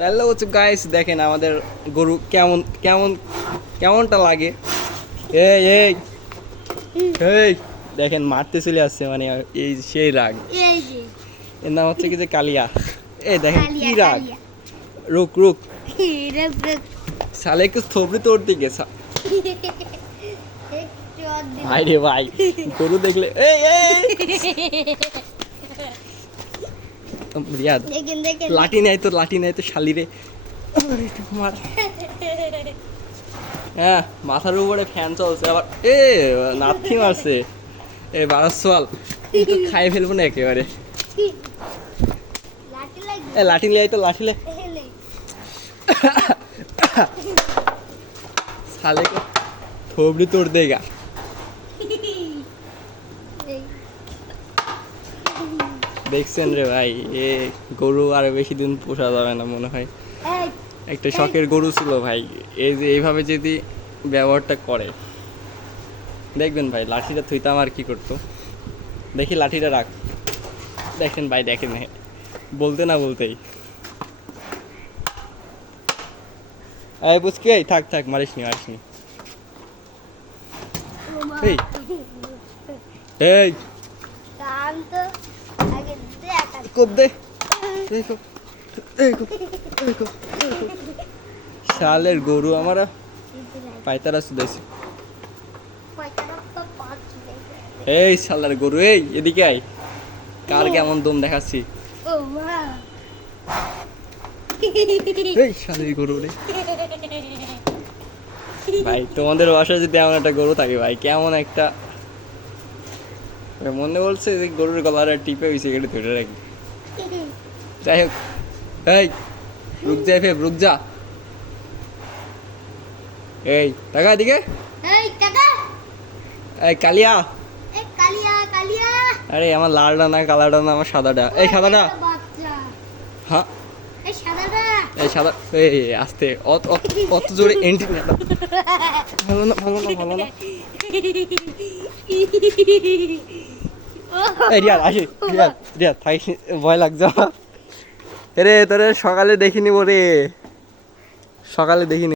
Hello guys, দেখেন আমাদের গরু কেমন কেমন কেমনটা লাগে। এই এই এই দেখেন মারতে চলে আসছে, মানে এই সেই রাগ। এর নাম হচ্ছে কি যে কালিয়া। এই দেখেন কি রাগ। রুক রুক সালে একটু থবড়ি তোর দিকে ভাই রে ভাই, গরু দেখলে এই এই রিয়াদ লাঠি নেই তো, লাঠি নেই তো শালি রে। হ্যাঁ, মাথার উপরে ফ্যান চলছে আবার। এ নাথি মারছে, এ বারাসওয়াল খাই ফেলবো না একেবারে। এ লাঠি লাই তো, লাঠি লে সালে को थोबड़ी तोड़ देगा। দেখছেন রে ভাই, এ গরু আর বেশি দিন পোষা যাবে না মনে হয়। একটা শখের গরু ছিল ভাই, এই যে এইভাবে যদি ব্যবহারটা করে দেখবেন ভাই, লাঠিটা থুইতাম আর কি করতো। দেখি লাঠিটা রাখ, দেখেন ভাই, দেখেন বলতে না বলতেই। এই বুঝকি, এই থাক থাক, মারিস নি মারিস নি। এই এই কোপ দে, শালের গরু আমার পায়তারা শুধাইছে। এই শালার গরু, এই এদিকে আয়, কার কেমন দম দেখাচ্ছি। এই শালের গরু রে ভাই, তোমাদের বাসায় যদি এমন একটা গরু থাকে ভাই, কেমন একটা মনে বলছে যে গরুর গলার টিপে হয়েছে, এটা ধরে রাখি। যাই হোক, এই রুক যা ফেব, রুক যা। এই টাকা এদিকে, এই কালিয়া। আরে আমার লালটা না, কালারটা না, আমার সাদাটা। এই সাদাটা, হ্যাঁ এই সাদা। এই আস্তে, অত জোরে এন্ট্রি না, ভালো না ভালো না ভালো না। এই রিয়াদ আসি, রিয়াদ রিয়াদ থাকিস, ভয় লাগছে আমার। রে তোরে সকালে দেখিনি, রে সকালে দেখিনি।